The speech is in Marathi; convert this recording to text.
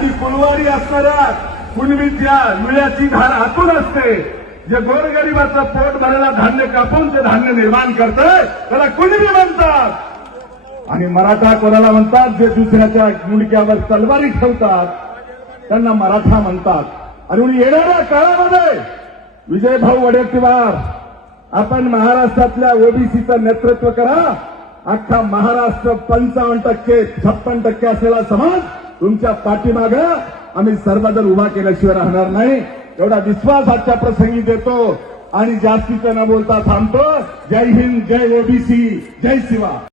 आणि कुलवारी असणाऱ्या कुणबीच्या विळ्याची धार आतून असते. जे गोरगरिबाचं पोट भरायला धान्य कापून ते धान्य निर्माण करतंय त्याला कुणबी म्हणतात. आणि मराठा कोणाला म्हणतात? जे दुसऱ्याच्या मुंडक्यावर तलवारी ठेवतात त्यांना मराठा म्हणतात. आणि म्हणून येणाऱ्या काळामध्ये विजयभाऊ वडेट्टीवार आपण महाराष्ट्रातल्या ओबीसीचं नेतृत्व करा. अख्खा महाराष्ट्र 55% 56% असलेला समाज तुमच्या पाठीमागं आम्ही सर्वजण उभा केल्याशिवाय राहणार नाही. एवढा विश्वास आजच्या प्रसंगी देतो आणि जास्तीचं न बोलता थांबतो. जय हिंद, जय ओबीसी, जय शिवा.